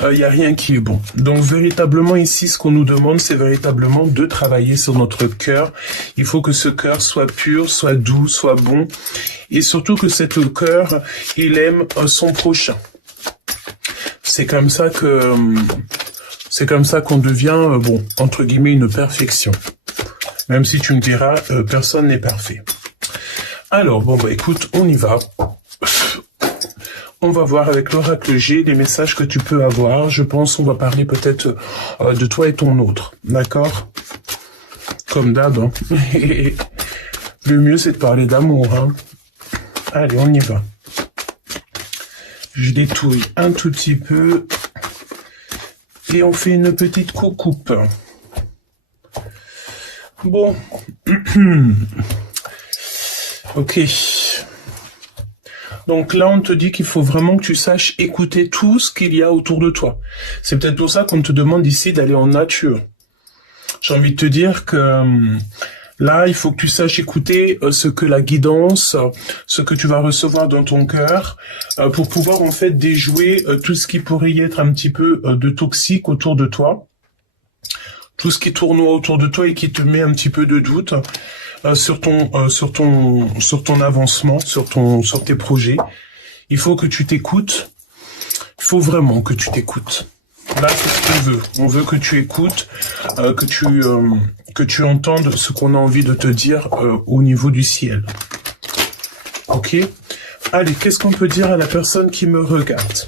il n'y a rien qui est bon. Donc véritablement ici, ce qu'on nous demande, c'est véritablement de travailler sur notre cœur. Il faut que ce cœur soit pur, soit doux, soit bon. Et surtout que cet cœur, il aime son prochain. C'est comme ça qu'on devient, bon, entre guillemets, une perfection. Même si tu me diras, personne n'est parfait. Alors, bon, bah écoute, on y va. On va voir avec l'oracle G les messages que tu peux avoir. Je pense qu'on va parler peut-être de toi et ton autre. D'accord? Comme d'hab. Hein. Le mieux, c'est de parler d'amour. Hein. Allez, on y va. Je détouille un tout petit peu. Et on fait une petite coupe. Bon. Ok. Donc là, on te dit qu'il faut vraiment que tu saches écouter tout ce qu'il y a autour de toi. C'est peut-être pour ça qu'on te demande ici d'aller en nature. J'ai envie de te dire que là, il faut que tu saches écouter ce que la guidance, ce que tu vas recevoir dans ton cœur, pour pouvoir en fait déjouer tout ce qui pourrait y être un petit peu de toxique autour de toi. Tout ce qui tourne autour de toi et qui te met un petit peu de doute. Sur ton avancement, sur tes projets. Il faut que tu t'écoutes. Il faut vraiment que tu t'écoutes. Là, c'est ce qu'on veut. On veut que tu écoutes, que tu entendes ce qu'on a envie de te dire au niveau du ciel. Ok? Allez, qu'est-ce qu'on peut dire à la personne qui me regarde?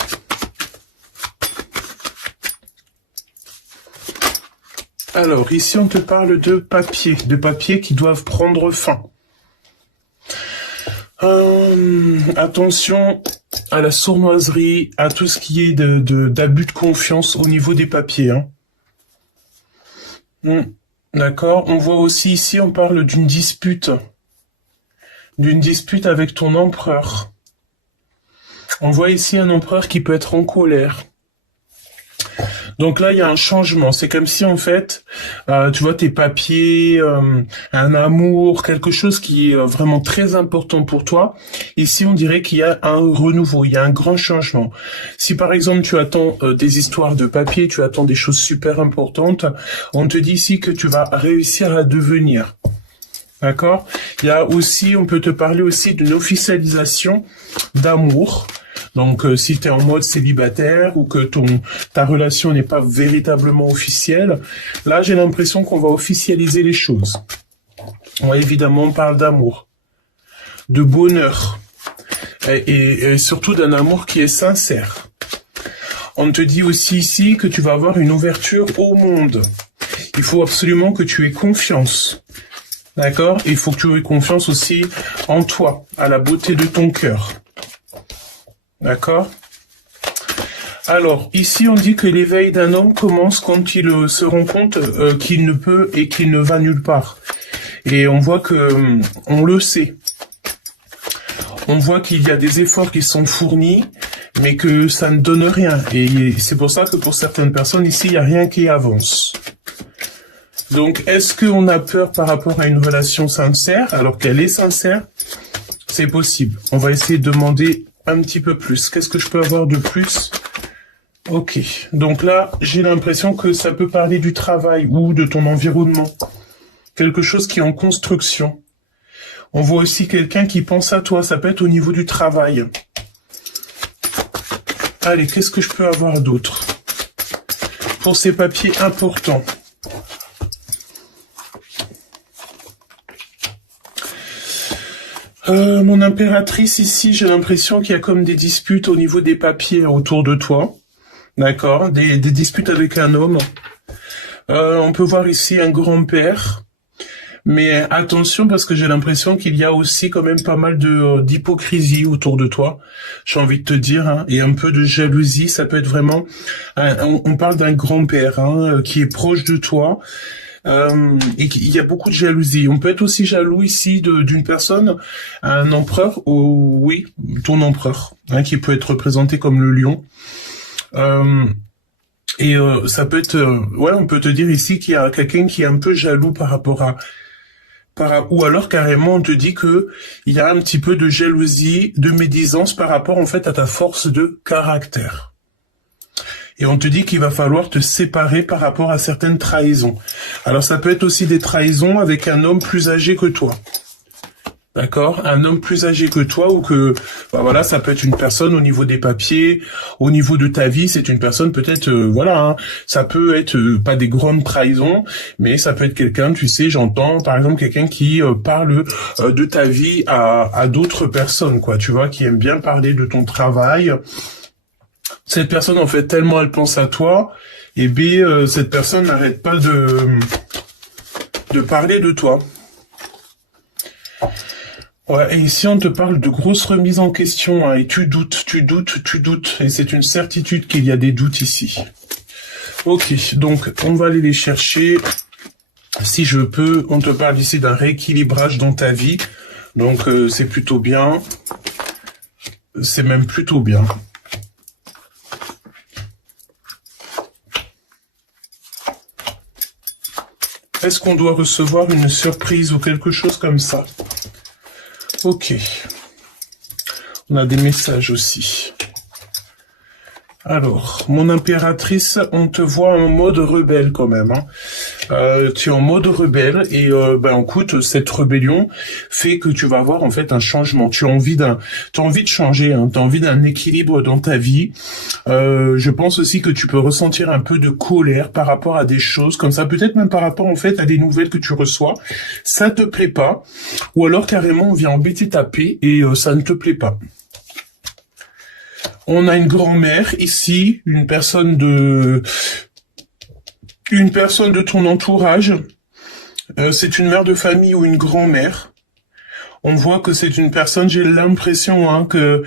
Alors, ici, on te parle de papiers qui doivent prendre fin. Attention à la sournoiserie, à tout ce qui est d'abus de confiance au niveau des papiers. Hein. D'accord. On voit aussi ici, on parle d'une dispute avec ton empereur. On voit ici un empereur qui peut être en colère. Donc là, il y a un changement. C'est comme si, en fait, tu vois, tes papiers, un amour, quelque chose qui est vraiment très important pour toi. Ici, on dirait qu'il y a un renouveau, il y a un grand changement. Si, par exemple, tu attends des histoires de papier, tu attends des choses super importantes, on te dit ici que tu vas réussir à devenir. D'accord? Il y a aussi, on peut te parler aussi d'une officialisation d'amour. Donc, si tu es en mode célibataire ou que ta relation n'est pas véritablement officielle, là, j'ai l'impression qu'on va officialiser les choses. Ouais, évidemment, on parle d'amour, de bonheur, et surtout d'un amour qui est sincère. On te dit aussi ici que tu vas avoir une ouverture au monde. Il faut absolument que tu aies confiance. D'accord? Il faut que tu aies confiance aussi en toi, à la beauté de ton cœur. D'accord? Alors, ici, on dit que l'éveil d'un homme commence quand il se rend compte qu'il ne peut et qu'il ne va nulle part. Et on voit que, on le sait. On voit qu'il y a des efforts qui sont fournis, mais que ça ne donne rien. Et c'est pour ça que pour certaines personnes, ici, il n'y a rien qui avance. Donc, est-ce qu'on a peur par rapport à une relation sincère, alors qu'elle est sincère? C'est possible. On va essayer de demander un petit peu plus. Qu'est-ce que je peux avoir de plus? Ok. Donc là, j'ai l'impression que ça peut parler du travail ou de ton environnement. Quelque chose qui est en construction. On voit aussi quelqu'un qui pense à toi. Ça peut être au niveau du travail. Allez, qu'est-ce que je peux avoir d'autre? Pour ces papiers importants. Mon impératrice, ici, j'ai l'impression qu'il y a comme des disputes au niveau des papiers autour de toi. D'accord? Des disputes avec un homme. On peut voir ici un grand-père. Mais attention, parce que j'ai l'impression qu'il y a aussi quand même pas mal d'hypocrisie autour de toi. J'ai envie de te dire, hein, et un peu de jalousie. Ça peut être vraiment... on parle d'un grand-père hein, qui est proche de toi. Et il y a beaucoup de jalousie. On peut être aussi jaloux ici d'une personne, un empereur, ou oui, ton empereur, hein, qui peut être représenté comme le lion. Ça peut être, ouais, on peut te dire ici qu'il y a quelqu'un qui est un peu jaloux par rapport à, ou alors carrément on te dit que il y a un petit peu de jalousie, de médisance par rapport en fait à ta force de caractère. Et on te dit qu'il va falloir te séparer par rapport à certaines trahisons. Alors ça peut être aussi des trahisons avec un homme plus âgé que toi. D'accord? Un homme plus âgé que toi ou que, bah voilà, ça peut être une personne au niveau des papiers, au niveau de ta vie, c'est une personne peut-être, voilà, hein, ça peut être pas des grandes trahisons, mais ça peut être quelqu'un, tu sais, j'entends par exemple quelqu'un qui parle de ta vie à d'autres personnes, quoi, tu vois, qui aime bien parler de ton travail. Cette personne, en fait, tellement elle pense à toi, et bien, cette personne n'arrête pas de parler de toi. Ouais, et ici on te parle de grosses remises en question, hein, et tu doutes, et c'est une certitude qu'il y a des doutes ici. Ok, donc on va aller les chercher. Si je peux, on te parle ici d'un rééquilibrage dans ta vie, donc c'est plutôt bien. C'est même plutôt bien. Est-ce qu'on doit recevoir une surprise ou quelque chose comme ça? Ok. On a des messages aussi. Alors, mon impératrice, on te voit en mode rebelle quand même. Hein. Tu es en mode rebelle et ben écoute, cette rébellion fait que tu vas avoir en fait un changement. Tu as envie de changer. Hein. Tu as envie d'un équilibre dans ta vie. Je pense aussi que tu peux ressentir un peu de colère par rapport à des choses comme ça, peut-être même par rapport en fait à des nouvelles que tu reçois. Ça te plaît pas, ou alors carrément on vient embêter ta paix et ça ne te plaît pas. On a une grand-mère ici, une personne de ton entourage. C'est une mère de famille ou une grand-mère. On voit que c'est une personne, j'ai l'impression hein, que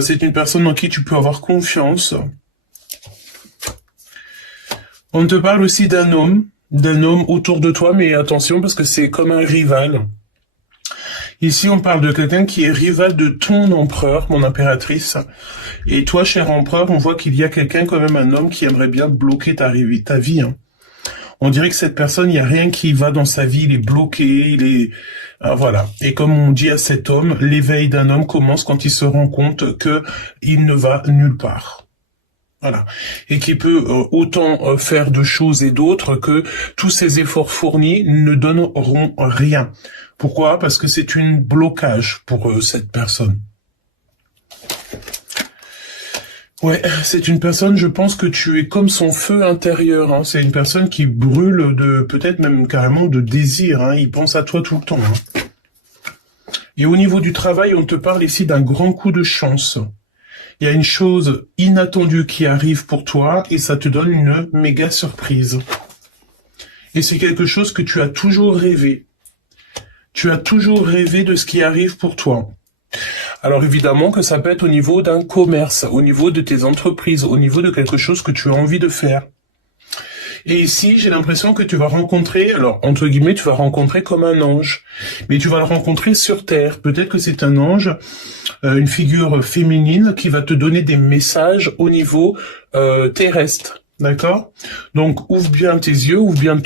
c'est une personne en qui tu peux avoir confiance. On te parle aussi d'un homme autour de toi, mais attention parce que c'est comme un rival. Ici, on parle de quelqu'un qui est rival de ton empereur, mon impératrice. Et toi, cher empereur, on voit qu'il y a quelqu'un, quand même, un homme qui aimerait bien bloquer ta vie. Hein. On dirait que cette personne, il n'y a rien qui va dans sa vie, il est bloqué, il est... Ah, voilà. Et comme on dit à cet homme, l'éveil d'un homme commence quand il se rend compte que il ne va nulle part. Voilà. Et qui peut autant faire de choses et d'autres que tous ces efforts fournis ne donneront rien. Pourquoi? Parce que c'est un blocage pour cette personne. Ouais, c'est une personne, je pense que tu es comme son feu intérieur. Hein. C'est une personne qui brûle de, peut-être même carrément de désir. Hein. Il pense à toi tout le temps. Hein. Et au niveau du travail, on te parle ici d'un grand coup de chance. Il y a une chose inattendue qui arrive pour toi et ça te donne une méga surprise. Et c'est quelque chose que tu as toujours rêvé. Tu as toujours rêvé de ce qui arrive pour toi. Alors évidemment que ça peut être au niveau d'un commerce, au niveau de tes entreprises, au niveau de quelque chose que tu as envie de faire. Et ici, j'ai l'impression que tu vas rencontrer, alors entre guillemets, tu vas rencontrer comme un ange, mais tu vas le rencontrer sur Terre. Peut-être que c'est un ange, une figure féminine qui va te donner des messages au niveau terrestre, d'accord? Donc ouvre bien tes yeux, ouvre bien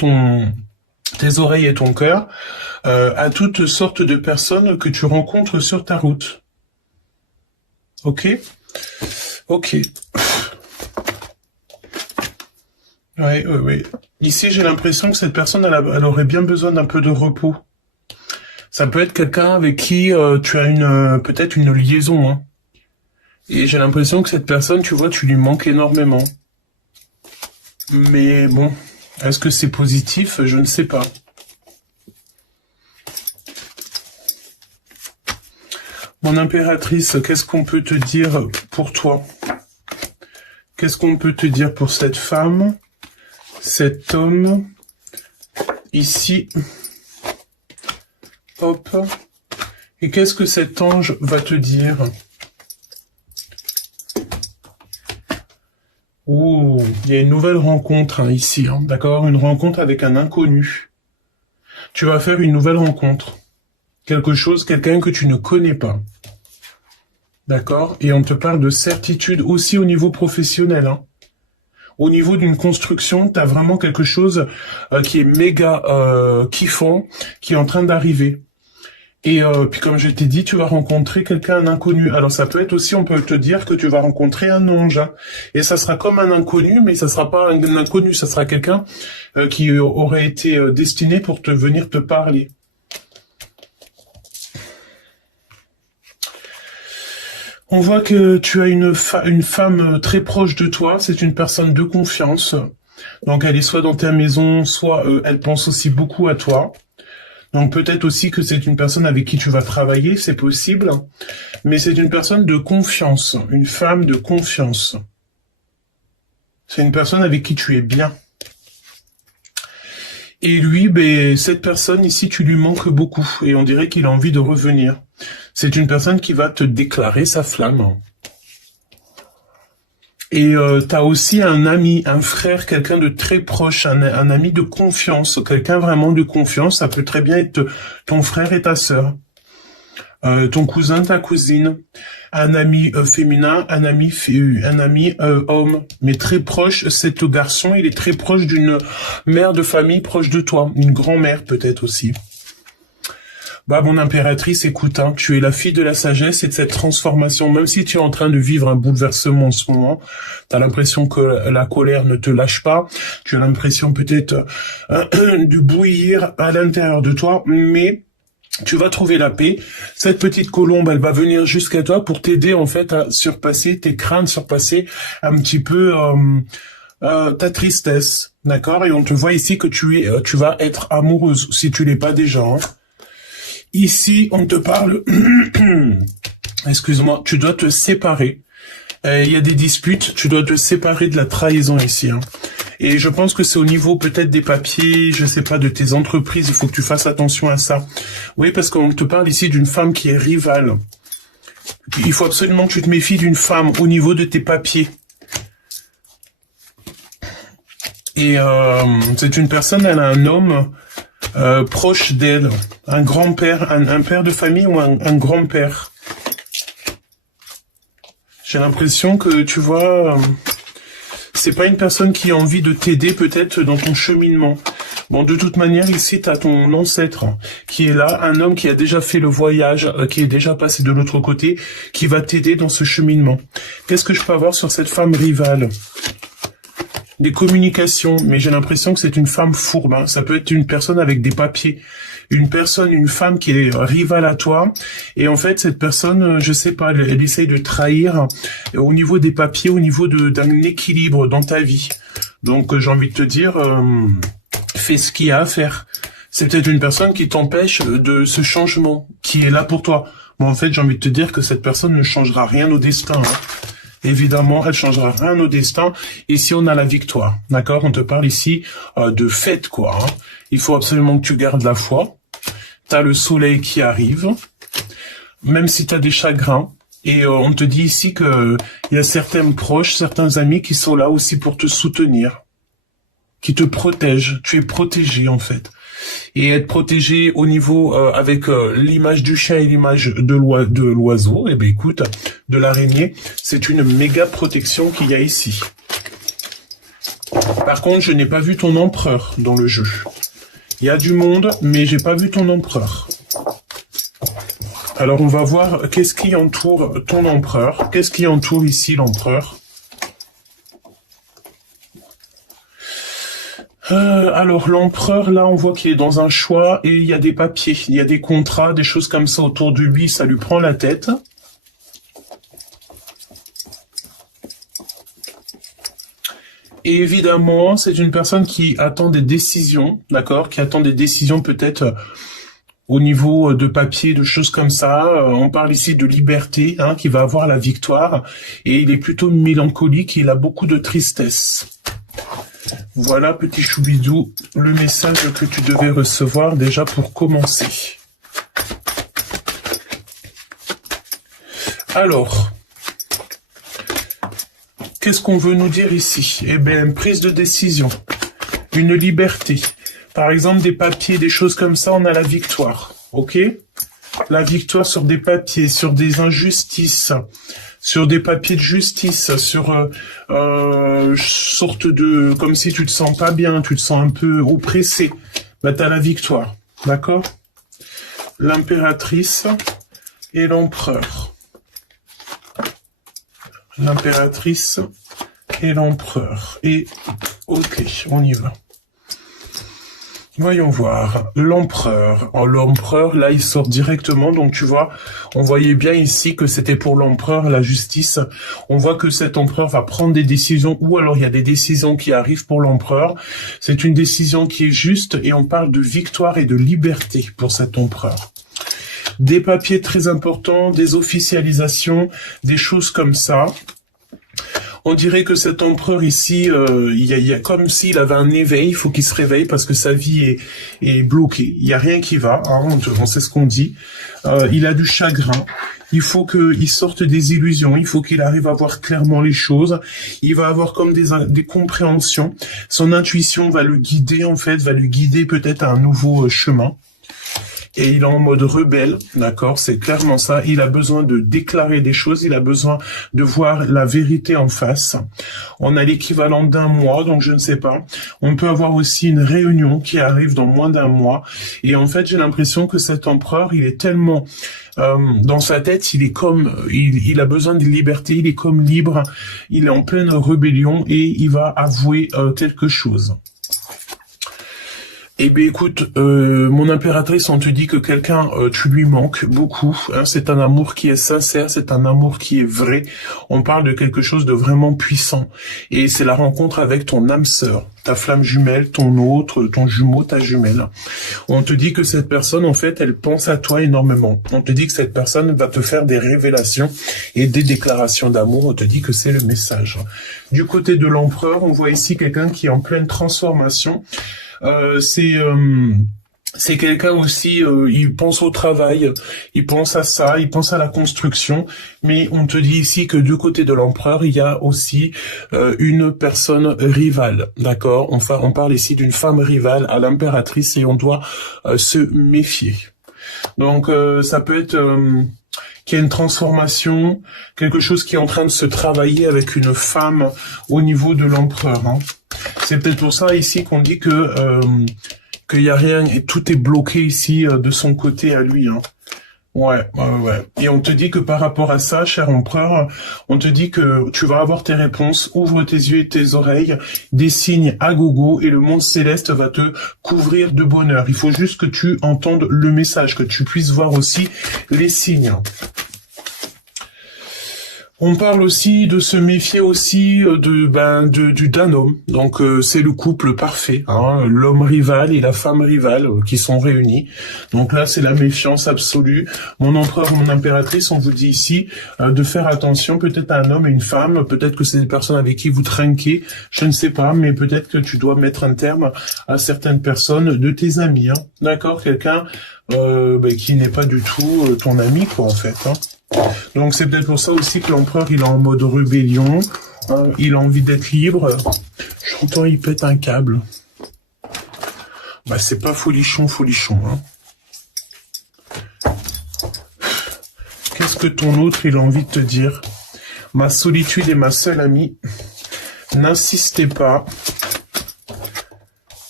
tes oreilles et ton cœur à toutes sortes de personnes que tu rencontres sur ta route. Ok? Ok. Ouais. Ici, j'ai l'impression que cette personne, elle aurait bien besoin d'un peu de repos. Ça peut être quelqu'un avec qui tu as peut-être une liaison. Hein. Et j'ai l'impression que cette personne, tu vois, tu lui manques énormément. Mais bon, est-ce que c'est positif? Je ne sais pas. Mon impératrice, qu'est-ce qu'on peut te dire pour toi? Qu'est-ce qu'on peut te dire pour cette femme, cet homme, ici? Hop. Et qu'est-ce que cet ange va te dire? Ouh, il y a une nouvelle rencontre hein, ici, hein, d'accord? Une rencontre avec un inconnu. Tu vas faire une nouvelle rencontre. Quelqu'un que tu ne connais pas. D'accord? Et on te parle de certitude aussi au niveau professionnel. Hein. Au niveau d'une construction, tu as vraiment quelque chose qui est méga kiffant, qui est en train d'arriver. Et puis comme je t'ai dit, tu vas rencontrer quelqu'un, un inconnu. Alors ça peut être aussi, on peut te dire que tu vas rencontrer un ange. Hein. Et ça sera comme un inconnu, mais ça sera pas un inconnu, ça sera quelqu'un qui aurait été destiné pour te venir te parler. On voit que tu as une femme très proche de toi, c'est une personne de confiance. Donc elle est soit dans ta maison, soit elle pense aussi beaucoup à toi. Donc peut-être aussi que c'est une personne avec qui tu vas travailler, c'est possible. Mais c'est une personne de confiance, une femme de confiance. C'est une personne avec qui tu es bien. Et lui, ben, cette personne ici, tu lui manques beaucoup. Et on dirait qu'il a envie de revenir. C'est une personne qui va te déclarer sa flamme. Et t'as aussi un ami, un frère, quelqu'un de très proche, un ami de confiance, quelqu'un vraiment de confiance. Ça peut très bien être ton frère et ta sœur, ton cousin, ta cousine, un ami féminin, un ami homme, mais très proche. Cet garçon, il est très proche d'une mère de famille proche de toi, une grand-mère peut-être aussi. Bah, mon impératrice, écoute, hein, tu es la fille de la sagesse et de cette transformation. Même si tu es en train de vivre un bouleversement en ce moment, tu as l'impression que la colère ne te lâche pas, tu as l'impression peut-être de bouillir à l'intérieur de toi, mais tu vas trouver la paix. Cette petite colombe, elle va venir jusqu'à toi pour t'aider en fait à surpasser tes craintes, surpasser un petit peu ta tristesse, d'accord? Et on te voit ici que tu vas être amoureuse, si tu l'es pas déjà, hein. Ici, on te parle, excuse-moi, tu dois te séparer. Il y a des disputes, tu dois te séparer de la trahison ici. Hein. Et je pense que c'est au niveau peut-être des papiers, je sais pas, de tes entreprises, il faut que tu fasses attention à ça. Oui, parce qu'on te parle ici d'une femme qui est rivale. Il faut absolument que tu te méfies d'une femme au niveau de tes papiers. Et c'est une personne, elle a un homme proche d'elle, un grand-père, un père de famille ou un grand-père. J'ai l'impression que, tu vois, c'est pas une personne qui a envie de t'aider peut-être dans ton cheminement. Bon, de toute manière, ici, tu as ton ancêtre qui est là, un homme qui a déjà fait le voyage, qui est déjà passé de l'autre côté, qui va t'aider dans ce cheminement. Qu'est-ce que je peux avoir sur cette femme rivale ? Des communications, mais j'ai l'impression que c'est une femme fourbe. Hein. Ça peut être une personne avec des papiers, une femme qui est rivale à toi. Et en fait, cette personne, je sais pas, elle essaye de trahir au niveau des papiers, au niveau d'un équilibre dans ta vie. Donc, j'ai envie de te dire, fais ce qu'il y a à faire. C'est peut-être une personne qui t'empêche de ce changement, qui est là pour toi. Bon, en fait, j'ai envie de te dire que cette personne ne changera rien au destin. Hein. Évidemment, elle changera rien au destin. Ici, on a la victoire. D'accord? On te parle ici de fête, quoi. Hein. Il faut absolument que tu gardes la foi. T'as le soleil qui arrive. Même si t'as des chagrins. Et on te dit ici que il y a certains proches, certains amis qui sont là aussi pour te soutenir. Qui te protègent. Tu es protégé, en fait. Et être protégé au niveau avec l'image du chien et l'image de l'oiseau, eh ben écoute, de l'araignée, c'est une méga protection qu'il y a ici. Par contre, je n'ai pas vu ton empereur dans le jeu. Il y a du monde, mais j'ai pas vu ton empereur. Alors on va voir qu'est-ce qui entoure ton empereur, qu'est-ce qui entoure ici l'empereur. Alors l'empereur, là, on voit qu'il est dans un choix et il y a des papiers, il y a des contrats, des choses comme ça autour de lui, ça lui prend la tête. Et évidemment, c'est une personne qui attend des décisions, d'accord, qui attend des décisions peut-être au niveau de papier, de choses comme ça. On parle ici de liberté, hein, qui va avoir la victoire. Et il est plutôt mélancolique, il a beaucoup de tristesse. Voilà, petit choubidou, le message que tu devais recevoir déjà pour commencer. Alors, qu'est-ce qu'on veut nous dire ici? Eh bien, prise de décision, une liberté. Par exemple, des papiers, des choses comme ça, on a la victoire, ok? La victoire sur des papiers, sur des injustices, sur des papiers de justice, sur sorte de, comme si tu te sens pas bien, tu te sens un peu oppressé, bah t'as la victoire, d'accord? l'impératrice et l'empereur. L'impératrice et l'empereur. Et ok, on y va. Voyons voir. L'empereur. Oh, l'empereur, là, il sort directement. Donc, tu vois, on voyait bien ici que c'était pour l'empereur, la justice. On voit que cet empereur va prendre des décisions, ou alors il y a des décisions qui arrivent pour l'empereur. C'est une décision qui est juste et on parle de victoire et de liberté pour cet empereur. Des papiers très importants, des officialisations, des choses comme ça. On dirait que cet empereur ici, il y a comme s'il avait un éveil, il faut qu'il se réveille parce que sa vie est bloquée. Il n'y a rien qui va, hein, on sait ce qu'on dit. Il a du chagrin, il faut qu'il sorte des illusions, il faut qu'il arrive à voir clairement les choses. Il va avoir comme des compréhensions. Son intuition va le guider en fait, va lui guider peut-être à un nouveau chemin. Et il est en mode rebelle, d'accord, c'est clairement ça. Il a besoin de déclarer des choses, il a besoin de voir la vérité en face. On a l'équivalent d'un mois, donc je ne sais pas. On peut avoir aussi une réunion qui arrive dans moins d'un mois. Et en fait, j'ai l'impression que cet empereur, il est tellement... dans sa tête, il est comme... Il a besoin de liberté, il est comme libre. Il est en pleine rébellion et il va avouer quelque chose. Eh bien, écoute, mon impératrice, on te dit que quelqu'un, tu lui manques beaucoup. Hein, c'est un amour qui est sincère, c'est un amour qui est vrai. On parle de quelque chose de vraiment puissant. Et c'est la rencontre avec ton âme sœur, ta flamme jumelle, ton autre, ton jumeau, ta jumelle. On te dit que cette personne, en fait, elle pense à toi énormément. On te dit que cette personne va te faire des révélations et des déclarations d'amour. On te dit que c'est le message. Du côté de l'empereur, on voit ici quelqu'un qui est en pleine transformation. C'est quelqu'un aussi, il pense au travail, il pense à ça, il pense à la construction, mais on te dit ici que du côté de l'empereur, il y a aussi une personne rivale, d'accord? On parle ici d'une femme rivale à l'impératrice et on doit se méfier. Donc ça peut être... qu'il y a une transformation, quelque chose qui est en train de se travailler avec une femme au niveau de l'empereur. Hein. C'est peut-être pour ça ici qu'on dit que qu'il y a rien et tout est bloqué ici de son côté à lui. Hein. Ouais. Et on te dit que par rapport à ça, cher empereur, on te dit que tu vas avoir tes réponses, ouvre tes yeux et tes oreilles, des signes à gogo et le monde céleste va te couvrir de bonheur. Il faut juste que tu entendes le message, que tu puisses voir aussi les signes. On parle aussi de se méfier aussi d'un homme. Donc c'est le couple parfait, hein, l'homme rival et la femme rivale qui sont réunis. Donc là c'est la méfiance absolue. Mon empereur, mon impératrice, on vous dit ici de faire attention peut-être à un homme et une femme. Peut-être que c'est des personnes avec qui vous trinquez, je ne sais pas, mais peut-être que tu dois mettre un terme à certaines personnes de tes amis. Hein. D'accord, quelqu'un qui n'est pas du tout ton ami quoi en fait. Hein. Donc c'est peut-être pour ça aussi que l'empereur il est en mode rébellion, hein, il a envie d'être libre. J'entends il pète un câble. Bah c'est pas folichon. Hein. Qu'est-ce que ton autre il a envie de te dire? Ma solitude est ma seule amie. N'insistez pas.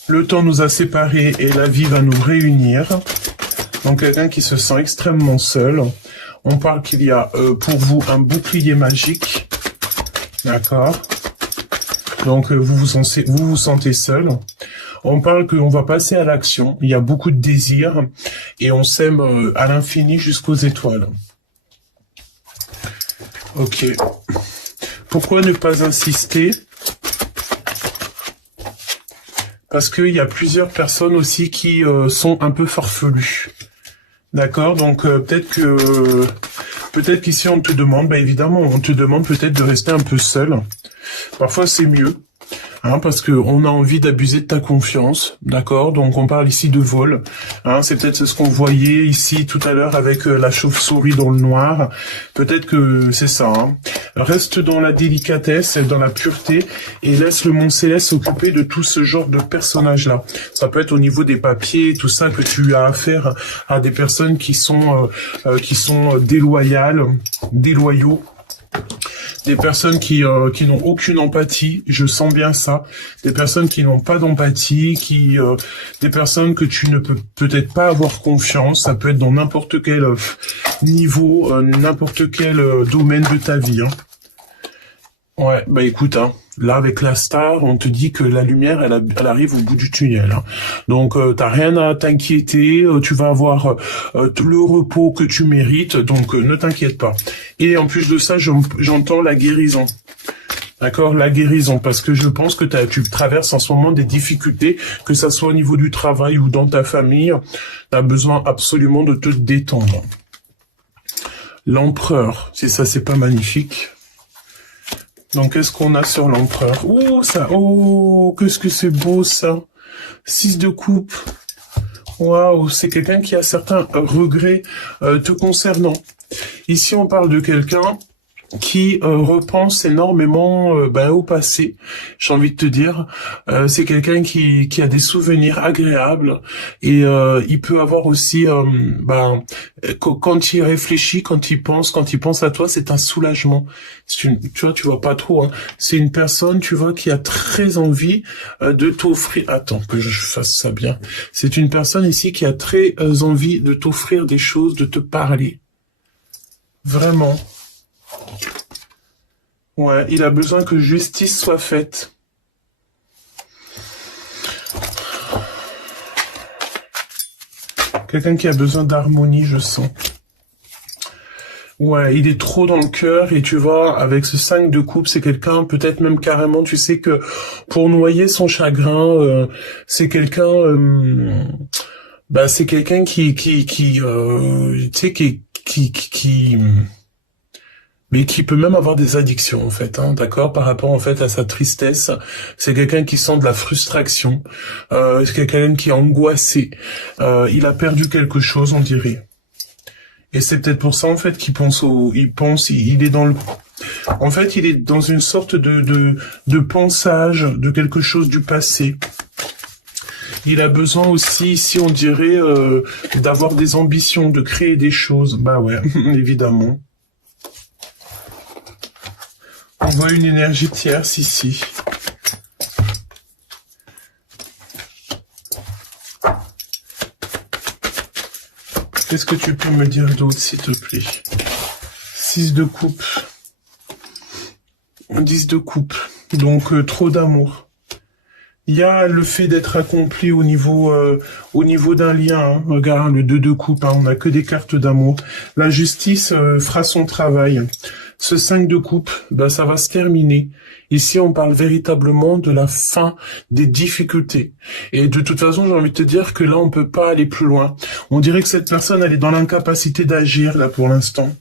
Le temps nous a séparés et la vie va nous réunir. Donc quelqu'un qui se sent extrêmement seul. On parle qu'il y a pour vous un bouclier magique, d'accord. Donc vous vous sentez seul. On parle qu'on va passer à l'action. Il y a beaucoup de désirs et on s'aime à l'infini jusqu'aux étoiles. Ok. Pourquoi ne pas insister? Parce qu'il y a plusieurs personnes aussi qui sont un peu farfelues. D'accord, donc peut-être qu'ici on te demande, évidemment, on te demande peut-être de rester un peu seul. Parfois c'est mieux, hein, parce que on a envie d'abuser de ta confiance, d'accord. Donc on parle ici de vol, hein, c'est peut-être ce qu'on voyait ici tout à l'heure avec la chauve-souris dans le noir. Peut-être que c'est ça. Hein. Reste dans la délicatesse, dans la pureté, et laisse le monde céleste s'occuper de tout ce genre de personnages-là. Ça peut être au niveau des papiers, tout ça, que tu as affaire à des personnes qui sont déloyaux. Des personnes qui n'ont aucune empathie, je sens bien ça. Des personnes qui n'ont pas d'empathie, des personnes que tu ne peux peut-être pas avoir confiance. Ça peut être dans n'importe quel niveau, n'importe quel domaine de ta vie. Hein. Ouais, bah écoute, hein, là avec la star, on te dit que la lumière, elle arrive au bout du tunnel. Hein. Donc t'as rien à t'inquiéter, tu vas avoir le repos que tu mérites, donc ne t'inquiète pas. Et en plus de ça, j'entends la guérison. D'accord, la guérison, parce que je pense que tu traverses en ce moment des difficultés, que ça soit au niveau du travail ou dans ta famille, tu as besoin absolument de te détendre. L'empereur, si ça c'est pas magnifique. Donc, qu'est-ce qu'on a sur l'empereur? Oh, ça, oh, qu'est-ce que c'est beau, ça. 6 de coupe. Waouh, c'est quelqu'un qui a certains regrets te concernant. Ici, on parle de quelqu'un qui repense énormément au passé, j'ai envie de te dire. C'est quelqu'un qui a des souvenirs agréables et il peut avoir aussi, quand il réfléchit, quand il pense à toi, c'est un soulagement. Tu vois, tu vois pas trop. Hein. C'est une personne, tu vois, qui a très envie de t'offrir. Attends que je fasse ça bien. C'est une personne ici qui a très envie de t'offrir des choses, de te parler. Vraiment. Ouais, il a besoin que justice soit faite. Quelqu'un qui a besoin d'harmonie, je sens. Ouais, il est trop dans le cœur et tu vois, avec ce 5 de coupe, c'est quelqu'un, peut-être même carrément, tu sais que pour noyer son chagrin, c'est quelqu'un, c'est quelqu'un tu sais, mais qui peut même avoir des addictions en fait, hein, d'accord, par rapport en fait à sa tristesse. C'est quelqu'un qui sent de la frustration, c'est quelqu'un qui est angoissé. Il a perdu quelque chose, on dirait. Et c'est peut-être pour ça en fait qu'il il est dans le, en fait, il est dans une sorte de pensage de quelque chose du passé. Il a besoin aussi, ici, on dirait, d'avoir des ambitions, de créer des choses. Bah ouais, évidemment. On voit une énergie tierce ici. Qu'est-ce que tu peux me dire d'autre, s'il te plaît? 6 de coupe. 10 de coupe. Donc, trop d'amour. Il y a le fait d'être accompli au niveau d'un lien. Hein. Regarde, le 2 de coupe, hein, on n'a que des cartes d'amour. La justice fera son travail. Ce 5 de coupe, ça va se terminer. Ici, on parle véritablement de la fin des difficultés. Et de toute façon, j'ai envie de te dire que là, on peut pas aller plus loin. On dirait que cette personne, elle est dans l'incapacité d'agir, là, pour l'instant.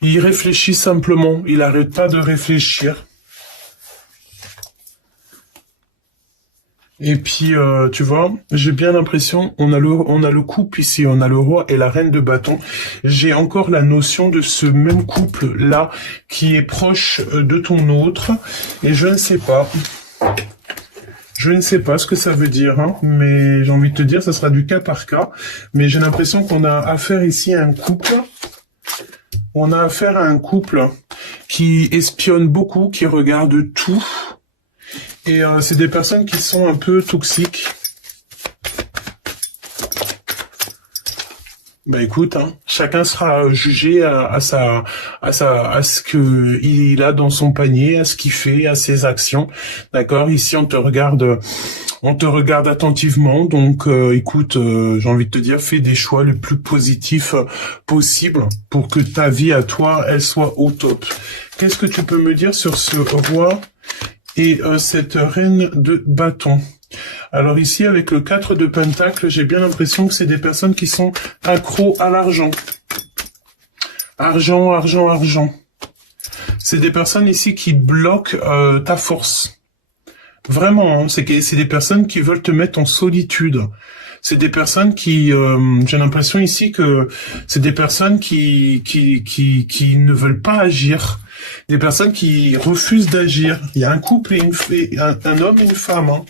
Il réfléchit simplement. Il n'arrête pas de réfléchir. Et puis, tu vois, j'ai bien l'impression, on a le couple ici, on a le roi et la reine de bâton. J'ai encore la notion de ce même couple-là qui est proche de ton autre. Et je ne sais pas. Je ne sais pas ce que ça veut dire, hein, mais j'ai envie de te dire, ça sera du cas par cas. Mais j'ai l'impression qu'on a affaire ici à un couple. On a affaire à un couple qui espionne beaucoup, qui regarde tout. Et c'est des personnes qui sont un peu toxiques. Bah écoute, hein, chacun sera jugé à ce que il a dans son panier, à ce qu'il fait, à ses actions. D'accord? Ici, on te regarde attentivement. Donc, écoute, j'ai envie de te dire, fais des choix le plus positifs possible pour que ta vie à toi, elle soit au top. Qu'est-ce que tu peux me dire sur ce roi et cette reine de bâton? Alors ici, avec le 4 de pentacle, j'ai bien l'impression que c'est des personnes qui sont accros à l'argent. Argent, argent, argent. C'est des personnes ici qui bloquent ta force. Vraiment, hein, c'est des personnes qui veulent te mettre en solitude. C'est des personnes qui, j'ai l'impression ici que c'est des personnes qui ne veulent pas agir. Des personnes qui refusent d'agir. Il y a un couple et un homme et une femme. Hein.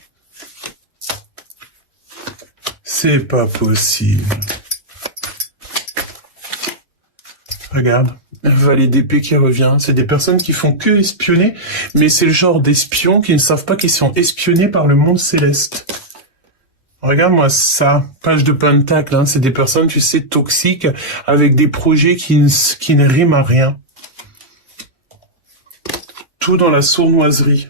C'est pas possible. Regarde, Valet d'épée qui revient. C'est des personnes qui font que espionner, mais c'est le genre d'espions qui ne savent pas qu'ils sont espionnés par le monde céleste. Regarde-moi ça, page de pentacle, hein. C'est des personnes, tu sais, toxiques, avec des projets qui ne riment à rien. Tout dans la sournoiserie.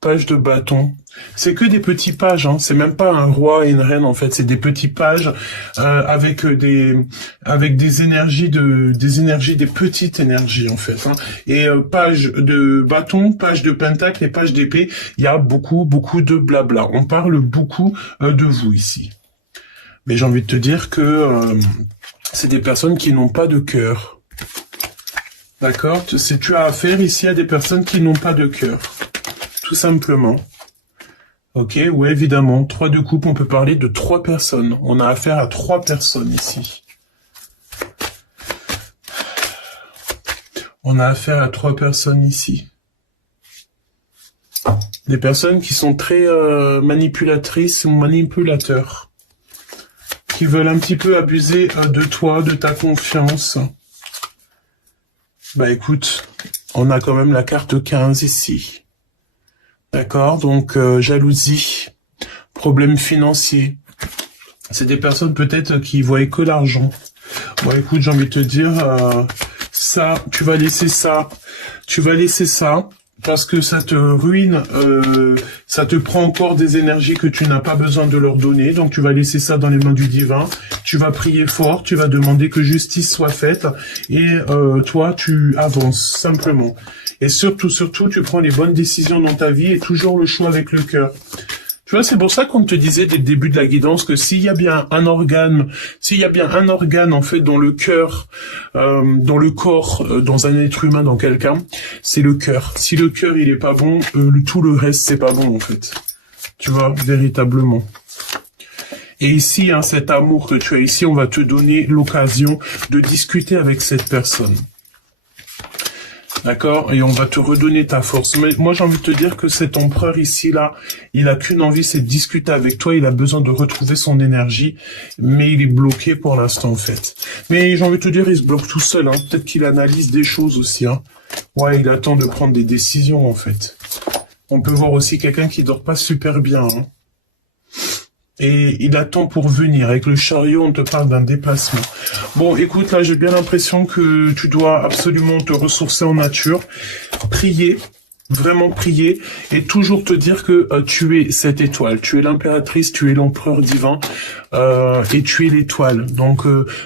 Page de bâton. C'est que des petits pages, hein. C'est même pas un roi et une reine, en fait. C'est des petits pages avec des énergies des petites énergies, en fait. Hein. Et page de bâton, page de pentacle et page d'épée, il y a beaucoup de blabla. On parle beaucoup de vous ici. Mais j'ai envie de te dire que c'est des personnes qui n'ont pas de cœur. D'accord? Tu as affaire ici à des personnes qui n'ont pas de cœur. Tout simplement. Ok, ouais, évidemment. 3 de coupe, on peut parler de 3 personnes. On a affaire à 3 personnes ici. On a affaire à 3 personnes ici. Des personnes qui sont très manipulatrices ou manipulateurs. Qui veulent un petit peu abuser de toi, de ta confiance. Bah écoute, on a quand même la carte 15 ici. D'accord, donc jalousie, problème financier. C'est des personnes peut-être qui voient que l'argent. Bon, écoute, j'ai envie de te dire, ça, tu vas laisser ça, parce que ça te ruine, ça te prend encore des énergies que tu n'as pas besoin de leur donner, donc tu vas laisser ça dans les mains du divin, tu vas prier fort, tu vas demander que justice soit faite, et toi, tu avances, simplement. Et surtout, tu prends les bonnes décisions dans ta vie et toujours le choix avec le cœur. Tu vois, c'est pour ça qu'on te disait dès le début de la guidance que s'il y a bien un organe, en fait dans le cœur, dans le corps, dans un être humain, dans quelqu'un, c'est le cœur. Si le cœur il est pas bon, tout le reste c'est pas bon en fait. Tu vois, véritablement. Et ici, hein, cet amour que tu as ici, on va te donner l'occasion de discuter avec cette personne. D'accord? Et on va te redonner ta force. Mais moi, j'ai envie de te dire que cet empereur ici, là, il a qu'une envie, c'est de discuter avec toi. Il a besoin de retrouver son énergie. Mais il est bloqué pour l'instant, en fait. Mais j'ai envie de te dire, il se bloque tout seul. Hein. Peut-être qu'il analyse des choses aussi. Hein. Ouais, il attend de prendre des décisions, en fait. On peut voir aussi quelqu'un qui dort pas super bien. Hein. Et il attend pour venir. Avec le chariot, on te parle d'un déplacement. Bon, écoute, là, j'ai bien l'impression que tu dois absolument te ressourcer en nature. Prier, vraiment prier, et toujours te dire que tu es cette étoile. Tu es l'impératrice, tu es l'empereur divin, et tu es l'étoile. Donc,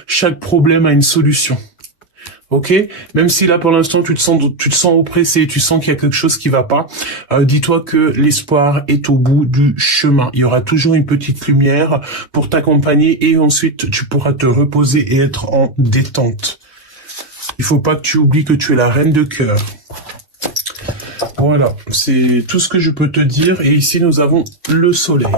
chaque problème a une solution. Ok, même si là pour l'instant tu te sens oppressé, tu sens qu'il y a quelque chose qui va pas, dis-toi que l'espoir est au bout du chemin. Il y aura toujours une petite lumière pour t'accompagner et ensuite tu pourras te reposer et être en détente. Il faut pas que tu oublies que tu es la reine de cœur. Voilà, c'est tout ce que je peux te dire. Et ici, nous avons le soleil.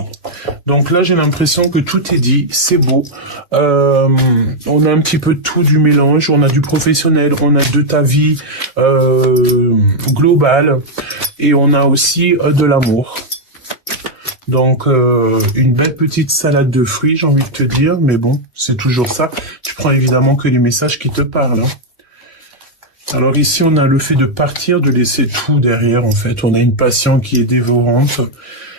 Donc là, j'ai l'impression que tout est dit, c'est beau. On a un petit peu tout du mélange. On a du professionnel, on a de ta vie globale. Et on a aussi de l'amour. Donc, une belle petite salade de fruits, j'ai envie de te dire. Mais bon, c'est toujours ça. Tu prends évidemment que les messages qui te parlent. Hein. Alors ici, on a le fait de partir, de laisser tout derrière, en fait. On a une passion qui est dévorante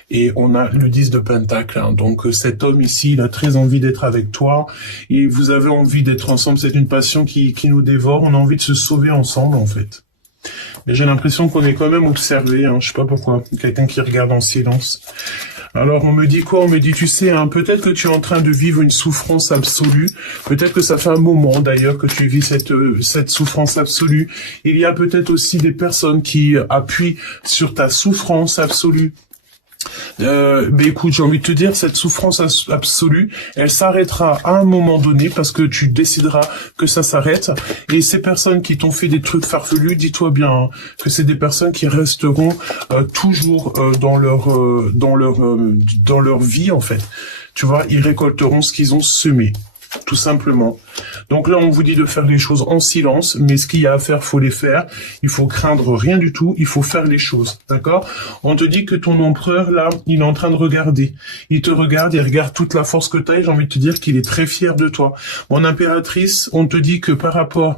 et on a le 10 de pentacle. Hein. Donc cet homme ici, il a très envie d'être avec toi et vous avez envie d'être ensemble. C'est une passion qui nous dévore. On a envie de se sauver ensemble, en fait. Mais j'ai l'impression qu'on est quand même observé. Hein. Je sais pas pourquoi. Quelqu'un qui regarde en silence. Alors on me dit quoi? On me dit, tu sais, hein, peut-être que tu es en train de vivre une souffrance absolue. Peut-être que ça fait un moment d'ailleurs que tu vis cette souffrance absolue. Il y a peut-être aussi des personnes qui appuient sur ta souffrance absolue. Mais écoute, j'ai envie de te dire, cette souffrance absolue, elle s'arrêtera à un moment donné parce que tu décideras que ça s'arrête. Et ces personnes qui t'ont fait des trucs farfelus, dis-toi bien hein, que c'est des personnes qui resteront toujours dans leur vie en fait. Tu vois, ils récolteront ce qu'ils ont semé. tout simplement. Donc là, on vous dit de faire les choses en silence, mais ce qu'il y a à faire, faut les faire. Il faut craindre rien du tout, il faut faire les choses, d'accord? On te dit que ton empereur, là, il est en train de regarder. Il te regarde, il regarde toute la force que tu as, et j'ai envie de te dire qu'il est très fier de toi. Mon impératrice, on te dit que par rapport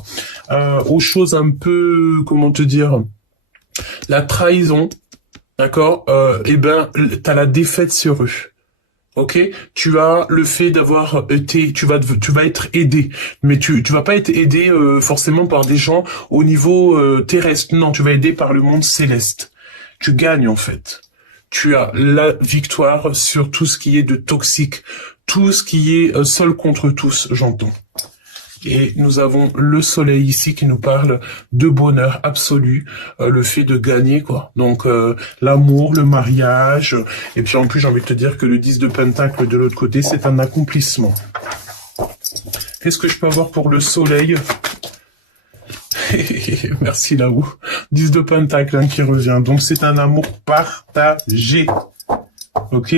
aux choses un peu, comment te dire, la trahison, d'accord, eh ben, t'as la défaite sur eux. Ok, tu as le fait d'avoir été, tu vas être aidé, mais tu vas pas être aidé forcément par des gens au niveau terrestre. Non, tu vas aider par le monde céleste. Tu gagnes en fait. Tu as la victoire sur tout ce qui est de toxique, tout ce qui est seul contre tous, j'entends. Et nous avons le soleil ici qui nous parle de bonheur absolu, le fait de gagner, quoi. Donc, l'amour, le mariage, et puis en plus, j'ai envie de te dire que le 10 de pentacle de l'autre côté, c'est un accomplissement. Qu'est-ce que je peux avoir pour le soleil? Merci là-haut. 10 de pentacle hein, qui revient. Donc, c'est un amour partagé. Ok?